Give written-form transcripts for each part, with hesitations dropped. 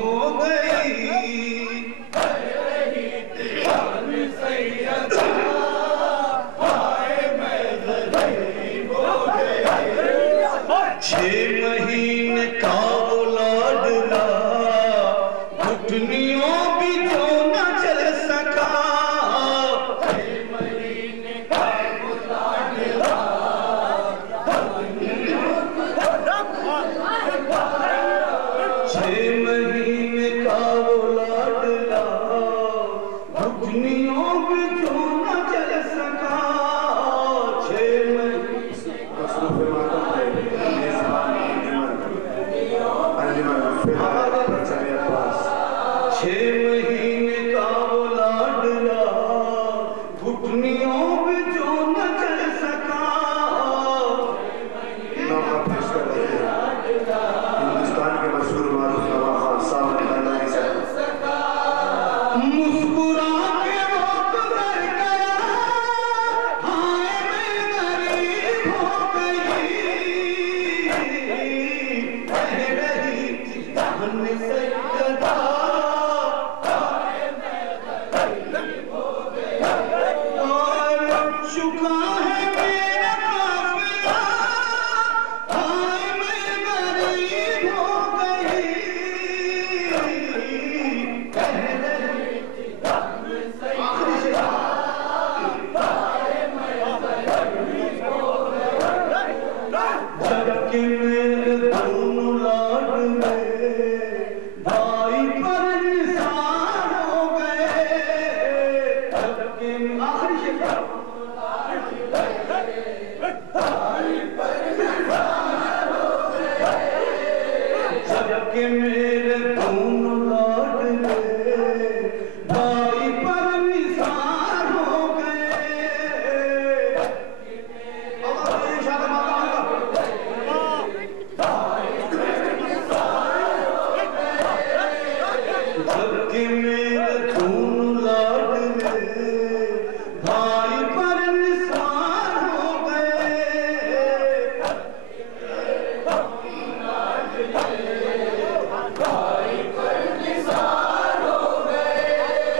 हो गई। छह महीने का वो लाडला घुटनियों भी जो न चल सका। छह महीने का वो लाडला घुटनियों भी जो न चल सका। छह महीने का वो लाडला घुटनियों भी जो न चल सका। हिंदुस्तान के मशहूर मारूफ नवाब साहब मुस्कुरा के वो गुजर गया। हाय मैं गरीब हो गई। कह रही थी जान से कदा। हाय मैं गरीब हो गई। और चुका है मेरा काफिला। हाय मैं गरीब हो गई। कह रही जबकि मेरे दोनों लाड में भाई पर निसार हो गए। जबकि आखिरी जबकि मेरे दोनों लाड में भाई पर निसार हो गए। जबकि मेरे दोनों लाड में भाई पर निसार हो गए।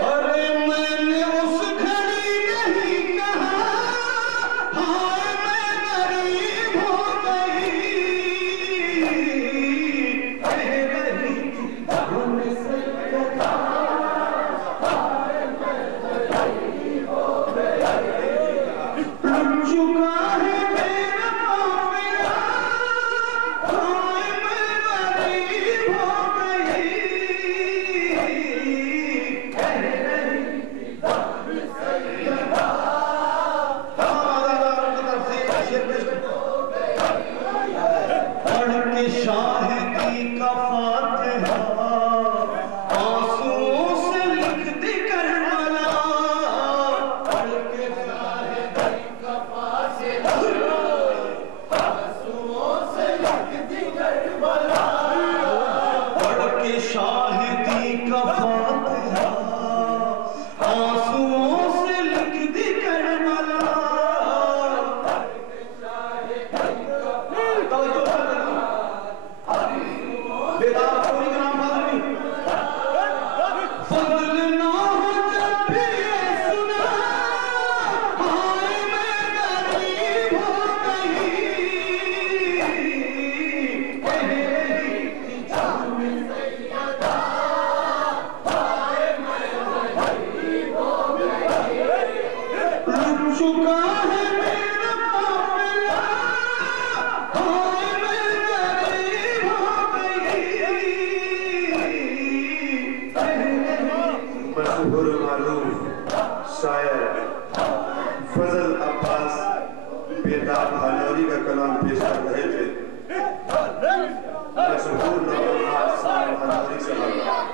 अरे मैंने उस घड़ी नहीं कहा हाय मैं गरीब हो गई। कह रही थी जान से कदा। हाय मैं गरीब हो गई। लुट चुका है मेरा काफिला। हाय मैं गरीब हो गई। कह रही थी जान से कदा। पढ़ के शाहिदी का फातिहा आंसुओं से लिख दी करबला। पढ़ के शाहिदी का फातिहा आंसुओं से लिख दी करबला। पढ़ के शाहिदी का फातिहा आंसुओं से लिख दी करबला। फजल ना हो जब भी ये सुना। हाय मैं गरीब हो गई। कह रही थी जान से कदा। हाय मैं गरीब हो गई। लुट चुका है मेरा काफिला। हाय मैं गरीब हो गई। मशहूर मारूफ शायर फजल अब्बास बेदाग हालौरी का कलाम पेश कर रहे थे। मशहूर नवाब साहब हालौरी साहब